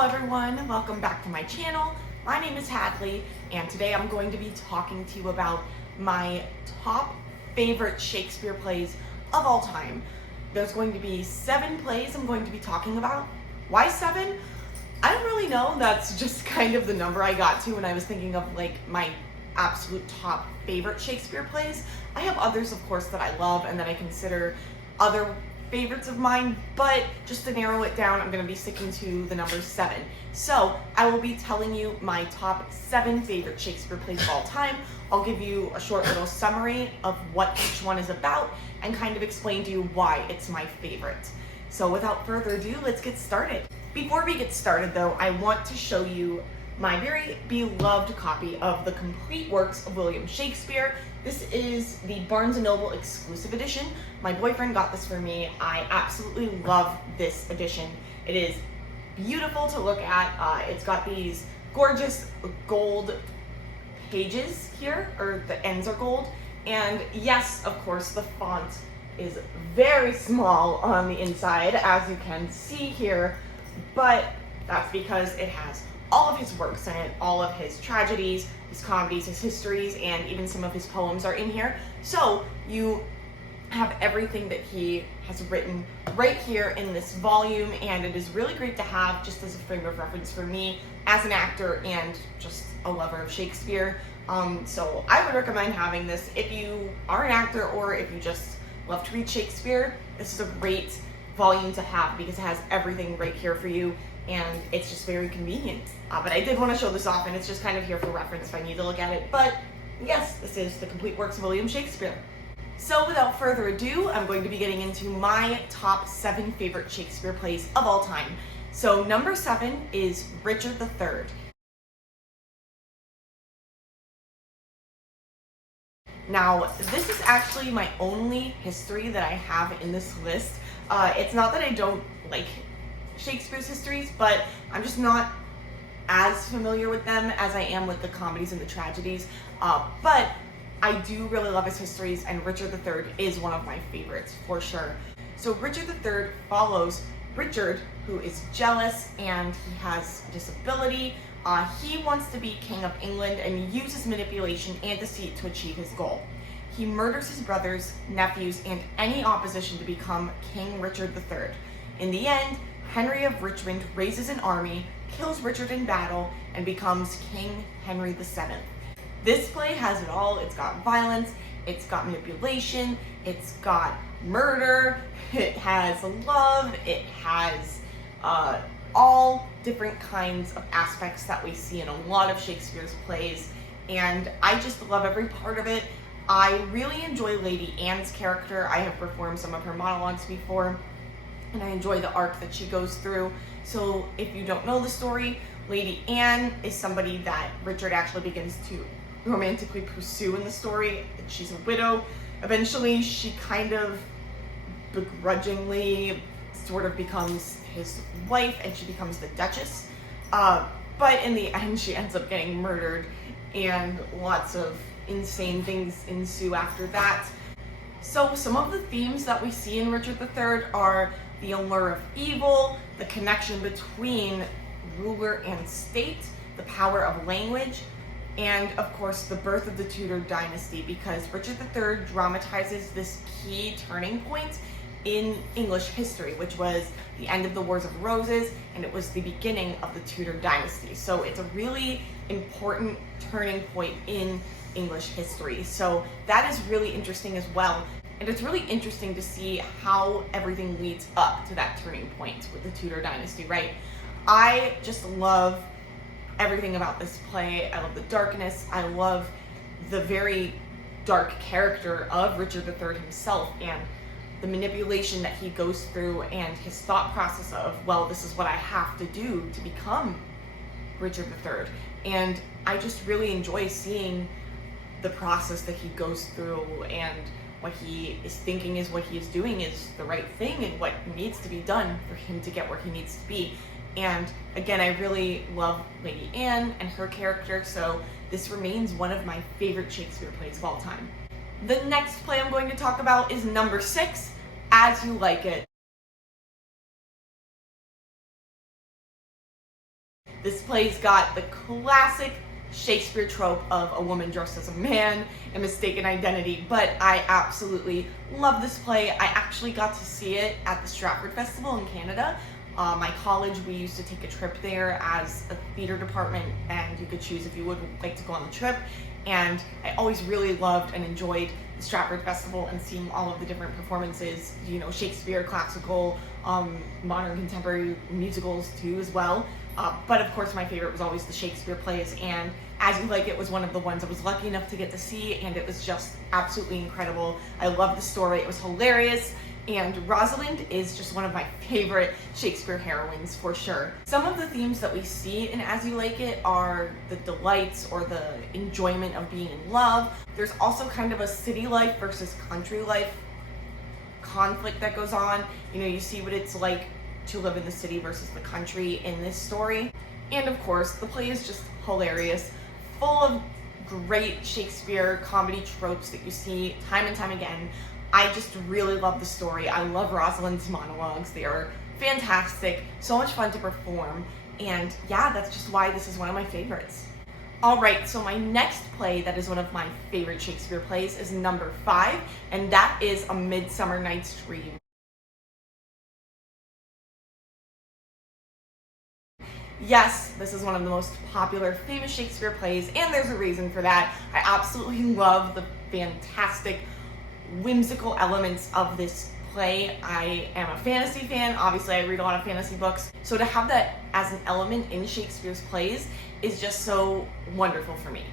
Hello everyone, welcome back to my channel. My name is Hadley and today I'm going to be talking to you about my top favorite Shakespeare plays of all time. There's going to be 7 plays I'm going to be talking about. Why 7? I don't really know, that's just kind of the number I got to when I was thinking of like my absolute top favorite Shakespeare plays. I have others of course that I love and that I consider other favorites of mine, but just to narrow it down, I'm going to be sticking to the number 7. So I will be telling you my top 7 favorite Shakespeare plays of all time. I'll give you a short little summary of what each one is about and kind of explain to you why it's my favorite. So without further ado, let's get started. Before we get started though, I want to show you my very beloved copy of the complete works of William Shakespeare. This is the Barnes & Noble exclusive edition. My boyfriend got this for me. I absolutely love this edition. It is beautiful to look at. It's got these gorgeous gold pages here, or the ends are gold. And yes, of course, the font is very small on the inside, as you can see here, but that's because it has all of his works in it, all of his tragedies, his comedies, his histories, and even some of his poems are in here. So you have everything that he has written right here in this volume, and it is really great to have just as a frame of reference for me as an actor and just a lover of Shakespeare. So I would recommend having this if you are an actor or if you just love to read Shakespeare. This is a great volume to have because it has everything right here for you, and it's just very convenient. But I did want to show this off, and it's just kind of here for reference if I need to look at it. But yes, this is the complete works of William Shakespeare. So without further ado, I'm going to be getting into my top 7 favorite Shakespeare plays of all time. So number 7 is Richard III. Now, this is actually my only history that I have in this list. It's not that I don't like Shakespeare's histories, but I'm just not as familiar with them as I am with the comedies and the tragedies. But I do really love his histories, and Richard III is one of my favorites for sure. So Richard III follows Richard, who is jealous and he has a disability. He wants to be King of England and uses manipulation and deceit to achieve his goal. He murders his brothers, nephews, and any opposition to become King Richard III. In the end, Henry of Richmond raises an army, kills Richard in battle, and becomes King Henry VII. This play has it all. It's got violence, it's got manipulation, it's got murder, it has love, it has all different kinds of aspects that we see in a lot of Shakespeare's plays, and I just love every part of it. I really enjoy Lady Anne's character. I have performed some of her monologues before, and I enjoy the arc that she goes through. So if you don't know the story, Lady Anne is somebody that Richard actually begins to romantically pursue in the story. She's a widow. Eventually, she kind of begrudgingly sort of becomes his wife, and she becomes the Duchess. But in the end, she ends up getting murdered, and lots of insane things ensue after that. So some of the themes that we see in Richard III are the allure of evil, the connection between ruler and state, the power of language, and of course the birth of the Tudor dynasty, because Richard III dramatizes this key turning point in English history, which was the end of the Wars of Roses, and it was the beginning of the Tudor dynasty. So it's a really important turning point in English history. So that is really interesting as well. And it's really interesting to see how everything leads up to that turning point with the Tudor dynasty, right? I just love everything about this play. I love the darkness. I love the very dark character of Richard III himself, and the manipulation that he goes through, and his thought process of, well, this is what I have to do to become Richard III. And I just really enjoy seeing the process that he goes through, and what he is thinking is what he is doing is the right thing and what needs to be done for him to get where he needs to be. And again, I really love Lady Anne and her character, so this remains one of my favorite Shakespeare plays of all time. The next play I'm going to talk about is number 6, As You Like It. This play's got the classic Shakespeare trope of a woman dressed as a man and mistaken identity, but I absolutely love this play. I actually got to see it at the Stratford Festival in Canada. My college, we used to take a trip there as a theater department, and you could choose if you would like to go on the trip. And I always really loved and enjoyed the Stratford Festival and seeing all of the different performances, you know, Shakespeare, classical, modern contemporary musicals too as well. But of course my favorite was always the Shakespeare plays, and As You Like It was one of the ones I was lucky enough to get to see, and it was just absolutely incredible. I love the story, it was hilarious, and Rosalind is just one of my favorite Shakespeare heroines for sure. Some of the themes that we see in As You Like It are the delights or the enjoyment of being in love. There's also kind of a city life versus country life conflict that goes on. You know, you see what it's like to live in the city versus the country in this story. And of course, the play is just hilarious, full of great Shakespeare comedy tropes that you see time and time again. I just really love the story. I love Rosalind's monologues. They are fantastic, so much fun to perform, and yeah, that's just why this is one of my favorites. Alright, so my next play that is one of my favorite Shakespeare plays is number 5, and that is A Midsummer Night's Dream. Yes, this is one of the most popular, famous Shakespeare plays, and there's a reason for that. I absolutely love the fantastic, whimsical elements of this play. I am a fantasy fan. Obviously, I read a lot of fantasy books. So to have that as an element in Shakespeare's plays is just so wonderful for me.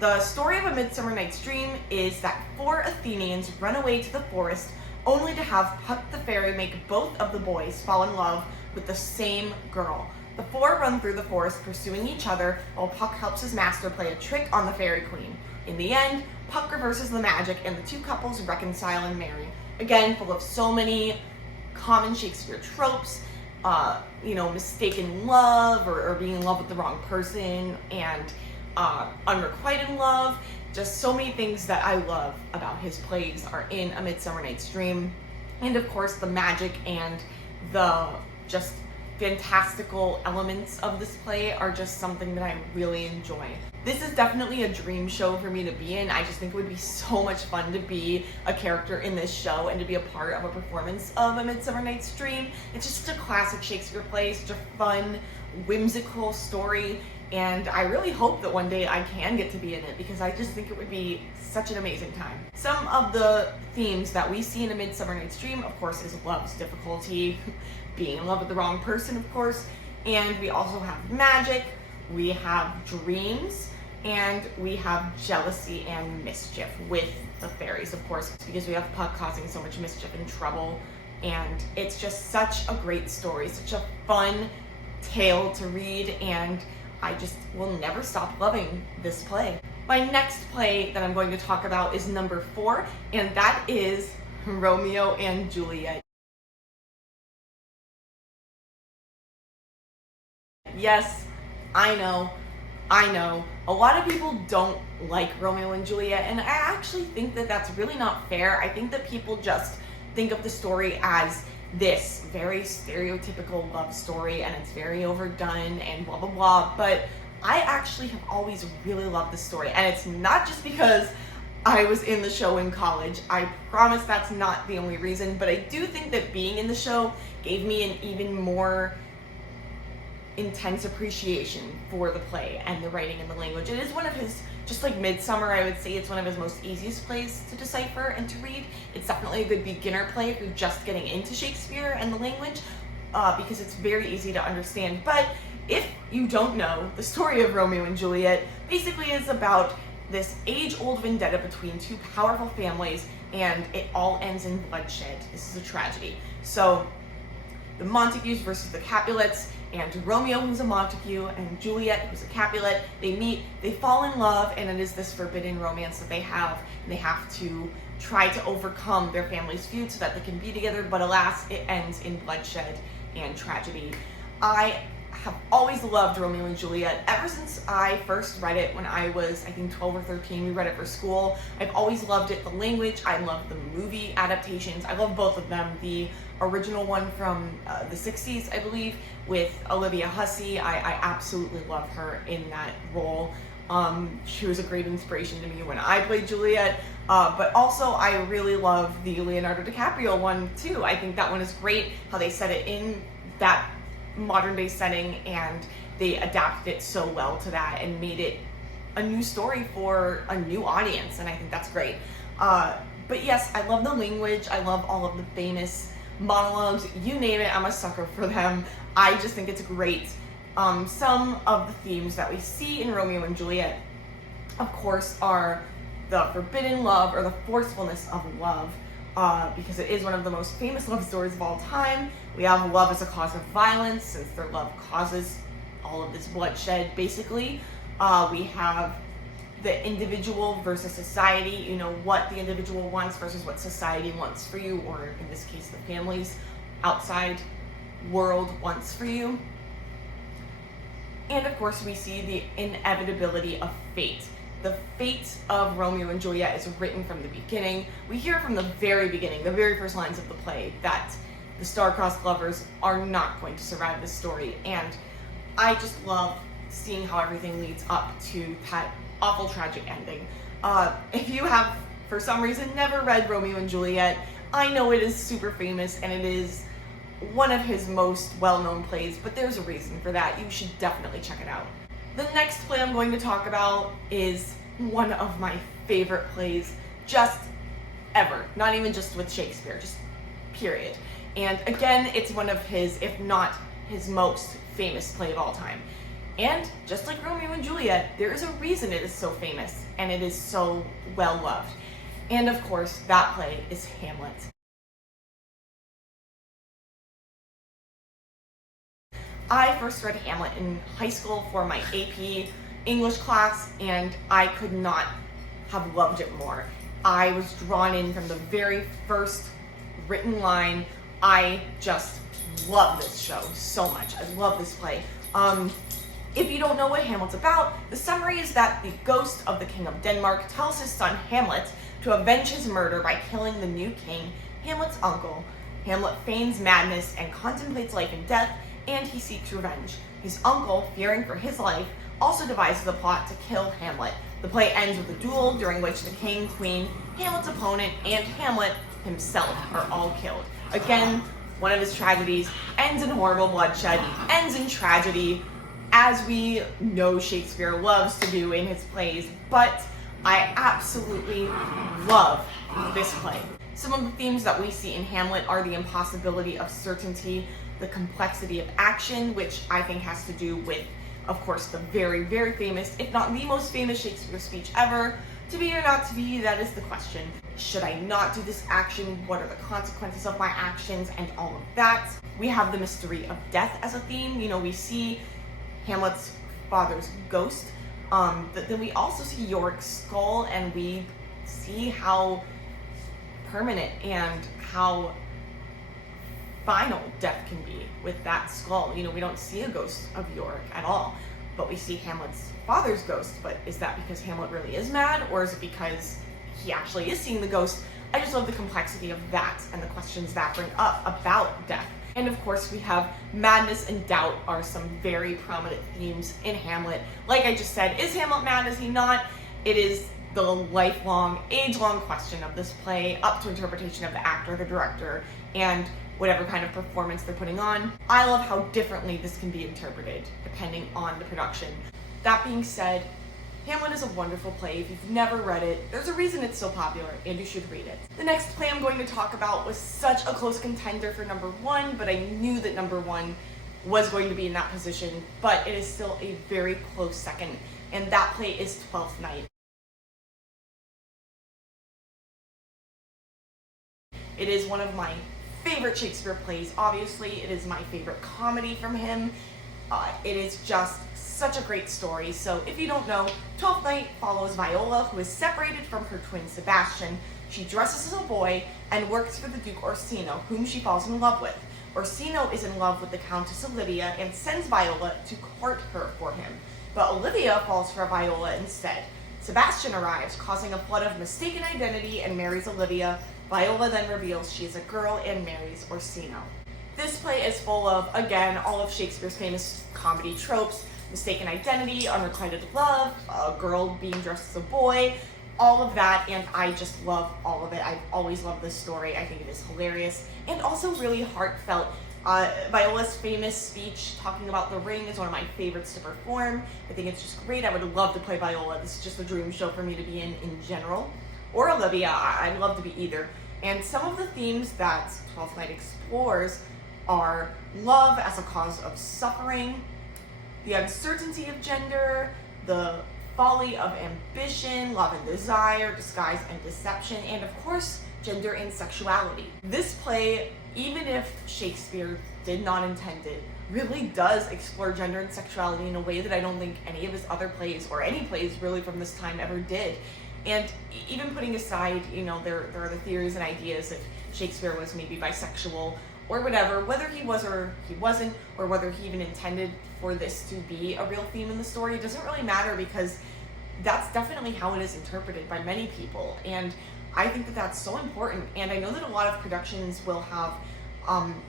The story of A Midsummer Night's Dream is that 4 Athenians run away to the forest only to have Puck the fairy make both of the boys fall in love with the same girl. The 4 run through the forest pursuing each other while Puck helps his master play a trick on the fairy queen. In the end, Puck reverses the magic and the 2 couples reconcile and marry. Again, full of so many common Shakespeare tropes, you know, mistaken love or being in love with the wrong person, and unrequited love. Just so many things that I love about his plays are in A Midsummer Night's Dream. And of course, the magic and the just fantastical elements of this play are just something that I really enjoy. This is definitely a dream show for me to be in. I just think it would be so much fun to be a character in this show and to be a part of a performance of A Midsummer Night's Dream. It's just such a classic Shakespeare play, such a fun, whimsical story, and I really hope that one day I can get to be in it because I just think it would be such an amazing time. Some of the themes that we see in A Midsummer Night's Dream, of course, is love's difficulty, being in love with the wrong person, of course, and we also have magic, we have dreams, and we have jealousy and mischief with the fairies, of course, because we have Puck causing so much mischief and trouble, and it's just such a great story, such a fun tale to read, and I just will never stop loving this play. My next play that I'm going to talk about is number 4, and that is Romeo and Juliet. Yes, I know. A lot of people don't like Romeo and Juliet, and I actually think that that's really not fair. I think that people just think of the story as this very stereotypical love story, and it's very overdone and blah blah blah, but I actually have always really loved the story, and it's not just because I was in the show in college. I promise that's not the only reason, but I do think that being in the show gave me an even more intense appreciation for the play and the writing and the language. It is one of his, just like Midsummer, I would say it's one of his most easiest plays to decipher and to read. It's definitely a good beginner play if you're just getting into Shakespeare and the language, because it's very easy to understand. But if you don't know, the story of Romeo and Juliet basically is about this age-old vendetta between 2 powerful families, and it all ends in bloodshed. This is a tragedy. So the Montagues versus the Capulets, and Romeo, who's a Montague, and Juliet, who's a Capulet, they meet, they fall in love, and it is this forbidden romance that they have, and they have to try to overcome their family's feud so that they can be together, but alas, it ends in bloodshed and tragedy. I have always loved Romeo and Juliet. Ever since I first read it when I was, I think, 12 or 13, we read it for school. I've always loved it. The language, I love the movie adaptations. I love both of them. The original one from the 60s, I believe, with Olivia Hussey. I absolutely love her in that role. She was a great inspiration to me when I played Juliet, but also I really love the Leonardo DiCaprio one too. I think that one is great, how they set it in that modern day setting and they adapted it so well to that and made it a new story for a new audience, and I think that's great. But yes, I love the language, I love all of the famous monologues, you name it, I'm a sucker for them. I just think it's great. Some of the themes that we see in Romeo and Juliet, of course, are the forbidden love or the forcefulness of love, because it is one of the most famous love stories of all time. We have love as a cause of violence, since their love causes all of this bloodshed, basically. We have the individual versus society, you know, what the individual wants versus what society wants for you, or in this case, the family's outside world wants for you. And of course, we see the inevitability of fate. The fate of Romeo and Juliet is written from the beginning. We hear from the very beginning, the very first lines of the play, that the star-crossed lovers are not going to survive this story. And I just love seeing how everything leads up to that awful tragic ending. If you have, for some reason, never read Romeo and Juliet, I know it is super famous and it is one of his most well-known plays, but there's a reason for that. You should definitely check it out. The next play I'm going to talk about is one of my favorite plays just ever. Not even just with Shakespeare, just period. And again, it's one of his, if not his most famous play of all time. And just like Romeo and Juliet, there is a reason it is so famous and it is so well loved. And of course, that play is Hamlet. I first read Hamlet in high school for my AP English class, and I could not have loved it more. I was drawn in from the very first written line. I just love this show so much. I love this play. If you don't know what Hamlet's about, the summary is that the ghost of the King of Denmark tells his son Hamlet to avenge his murder by killing the new king, Hamlet's uncle. Hamlet feigns madness and contemplates life and death, and he seeks revenge. His uncle, fearing for his life, also devises a plot to kill Hamlet. The play ends with a duel during which the king, queen, Hamlet's opponent, and Hamlet himself are all killed. Again, one of his tragedies ends in horrible bloodshed, ends in tragedy, as we know Shakespeare loves to do in his plays, but I absolutely love this play. Some of the themes that we see in Hamlet are the impossibility of certainty, the complexity of action, which I think has to do with, of course, the very, very famous, if not the most famous Shakespeare speech ever, to be or not to be, that is the question. Should I not do this action? What are the consequences of my actions? And all of that. We have the mystery of death as a theme. You know, we see Hamlet's father's ghost, but then we also see Yorick's skull, and we see how permanent and how final death can be with that skull. You know, we don't see a ghost of Yorick at all, but we see Hamlet's father's ghost. But is that because Hamlet really is mad, or is it because he actually is seeing the ghost? I just love the complexity of that and the questions that bring up about death. And of course, we have madness and doubt are some very prominent themes in Hamlet. Like I just said, is Hamlet mad? Is he not? It is the lifelong, age-long question of this play, up to interpretation of the actor, the director, and whatever kind of performance they're putting on. I love how differently this can be interpreted depending on the production. That being said, Hamlet is a wonderful play. If you've never read it, there's a reason it's so popular, and you should read it. The next play I'm going to talk about was such a close contender for number one, but I knew that number one was going to be in that position, but it is still a very close second, and that play is Twelfth Night. It is one of my favorite Shakespeare plays. Obviously, it is my favorite comedy from him. It is just such a great story. So if you don't know, Twelfth Night follows Viola, who is separated from her twin Sebastian. She dresses as a boy and works for the Duke Orsino, whom she falls in love with. Orsino is in love with the Countess Olivia and sends Viola to court her for him, but Olivia falls for Viola instead. Sebastian arrives, causing a flood of mistaken identity, and marries Olivia. Viola then reveals she is a girl and marries Orsino. This play is full of, again, all of Shakespeare's famous comedy tropes: mistaken identity, unrequited love, a girl being dressed as a boy, all of that, and I just love all of it. I've always loved this story. I think it is hilarious and also really heartfelt. Viola's famous speech talking about the ring is one of my favorites to perform. I think it's just great. I would love to play Viola. This is just a dream show for me to be in general. Or Olivia, I'd love to be either. And some of the themes that Twelfth Night explores are love as a cause of suffering, the uncertainty of gender, the folly of ambition, love and desire, disguise and deception, and of course, gender and sexuality. This play, even if Shakespeare did not intend it, really does explore gender and sexuality in a way that I don't think any of his other plays, or any plays really from this time, ever did. And even putting aside, there are the theories and ideas that Shakespeare was maybe bisexual or whatever, whether he was or he wasn't, or whether he even intended for this to be a real theme in the story, it doesn't really matter, because that's definitely how it is interpreted by many people. And I think that that's so important. And I know that a lot of productions will have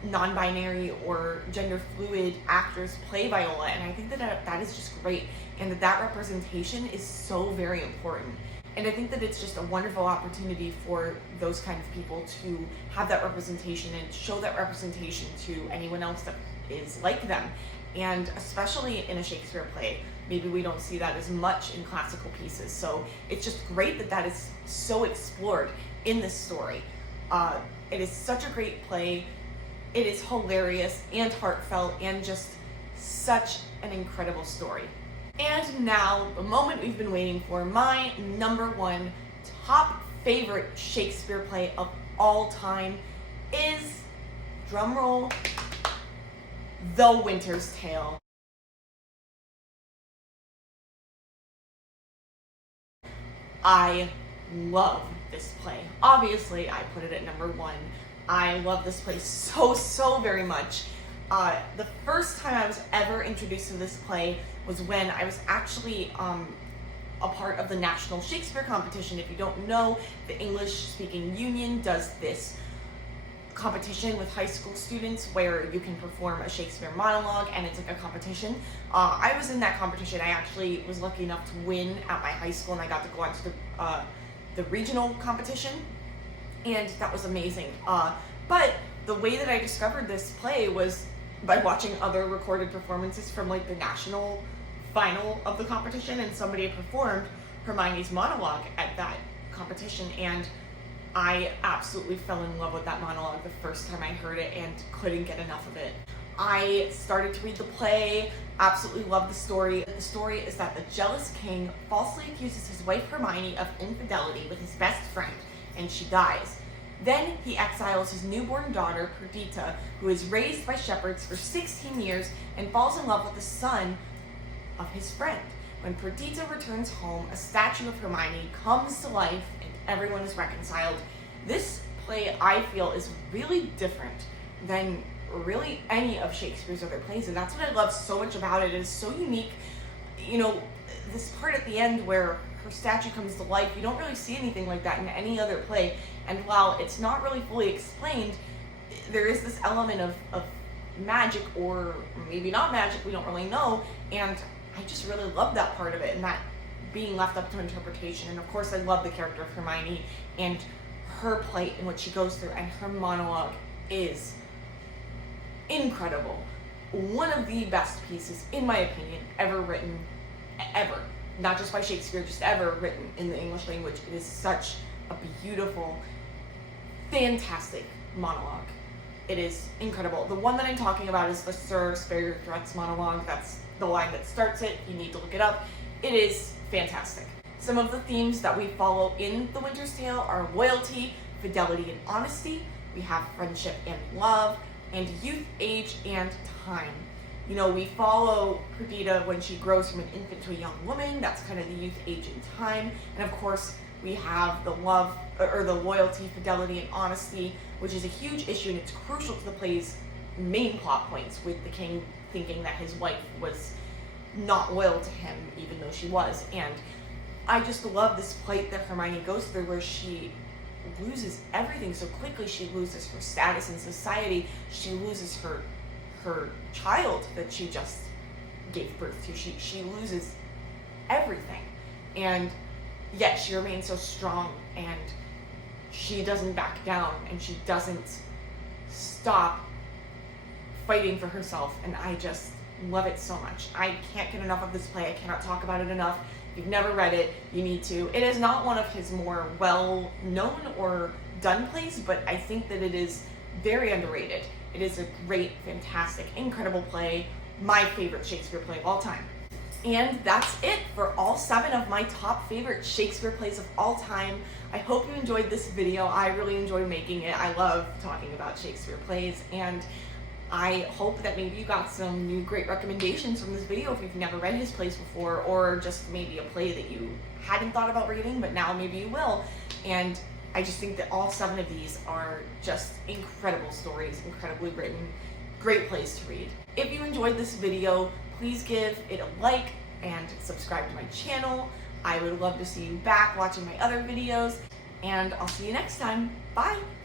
non-binary or gender fluid actors play Viola, and I think that that is just great, and that representation is so very important. And I think that it's just a wonderful opportunity for those kind of people to have that representation and show that representation to anyone else that is like them. And especially in a Shakespeare play, maybe we don't see that as much in classical pieces. So it's just great that that is so explored in this story. It is such a great play. It is hilarious and heartfelt and just such an incredible story. And now, the moment we've been waiting for, my number one top favorite Shakespeare play of all time is, drumroll, The Winter's Tale. I love this play. Obviously, I put it at number one. I love this play so very much. The first time I was ever introduced to this play was when I was actually a part of the National Shakespeare Competition. If you don't know, the English-speaking union does this competition with high school students where you can perform a Shakespeare monologue, and it's like a competition. I was in that competition. I actually was lucky enough to win at my high school, and I got to go on to the regional competition, and that was amazing. But the way that I discovered this play was by watching other recorded performances from like the national final of the competition, and somebody had performed Hermione's monologue at that competition, and I absolutely fell in love with that monologue the first time I heard it and couldn't get enough of it. I started to read the play, absolutely loved the story. The story is that the jealous king falsely accuses his wife Hermione of infidelity with his best friend, and she dies. Then he exiles his newborn daughter, Perdita, who is raised by shepherds for 16 years, and falls in love with the son of his friend. When Perdita returns home, a statue of Hermione comes to life and everyone is reconciled. This play, I feel, is really different than really any of Shakespeare's other plays, and that's what I love so much about it. It is so unique. This part at the end where her statue comes to life, you don't really see anything like that in any other play, and while it's not really fully explained, there is this element of magic, or maybe not magic, we don't really know, and I just really love that part of it, and that being left up to interpretation. And of course I love the character of Hermione and her plight and what she goes through, and her monologue is incredible. One of the best pieces, in my opinion, ever written, ever. Not just by Shakespeare, just ever written in the English language. It is such a beautiful, fantastic monologue. It is incredible. The one that I'm talking about is the Sir, Spare Your Threats monologue. That's the line that starts it. You need to look it up. It is fantastic. Some of the themes that we follow in The Winter's Tale are loyalty, fidelity, and honesty. We have friendship and love, and youth, age, and time. We follow Perdita when she grows from an infant to a young woman. That's kind of the youth, age, and time. And of course, we have the love, or the loyalty, fidelity, and honesty, which is a huge issue, and it's crucial to the play's main plot points, with the king thinking that his wife was not loyal to him, even though she was. And I just love this plight that Hermione goes through, where she loses everything so quickly. She loses her status in society. She loses her child that she just gave birth to. She loses everything, and yet she remains so strong, and she doesn't back down, and she doesn't stop fighting for herself. And I just love it so much. I can't get enough of this play. I cannot talk about it enough. If you've never read it, you need to. It is not one of his more well-known or done plays, but I think that it is very underrated. It is a great, fantastic, incredible play. My favorite Shakespeare play of all time. And that's it for all 7 of my top favorite Shakespeare plays of all time. I hope you enjoyed this video. I really enjoyed making it. I love talking about Shakespeare plays, and I hope that maybe you got some new great recommendations from this video if you've never read his plays before, or just maybe a play that you hadn't thought about reading, but now maybe you will. And I just think that all 7 of these are just incredible stories, incredibly written, great plays to read. If you enjoyed this video, please give it a like and subscribe to my channel. I would love to see you back watching my other videos, and I'll see you next time. Bye!